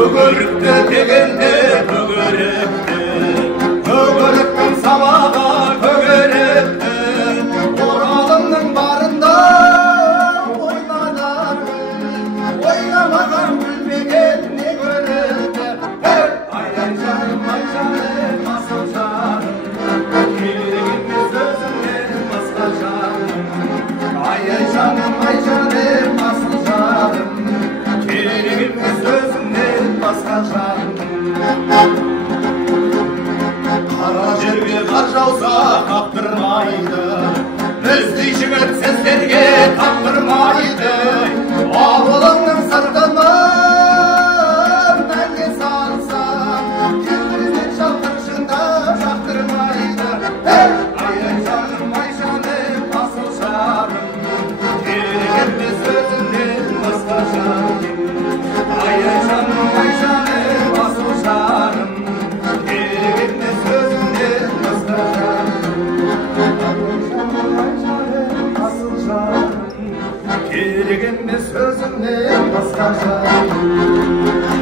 Bögörükte degende bögörükte, bögörüktün sabaga bögörükte, oralımның barında oynanan oynamagan gülmegen ne görükte. Ay ay canım asıl canım, kelirgimiz özünden başka canım. Ay ay canım asıl canım, kelirgimiz özünden başka canım. Kara жерге қар жауса қақтырмайды, біздей жігіт сіздерге таптырмайды. Ауылыңның сыртынан мәңге салса, келтірген жалтыршында жақтырмайды. Ай ай жаным асыл жарым, келгенбіз өзіңнен басқа жарым. Ай ай жаным асыл жарым, келгенбіз өзіңнен басқа жарым. Asıl жарым, келгенбіз өзіңнен басқа жарым.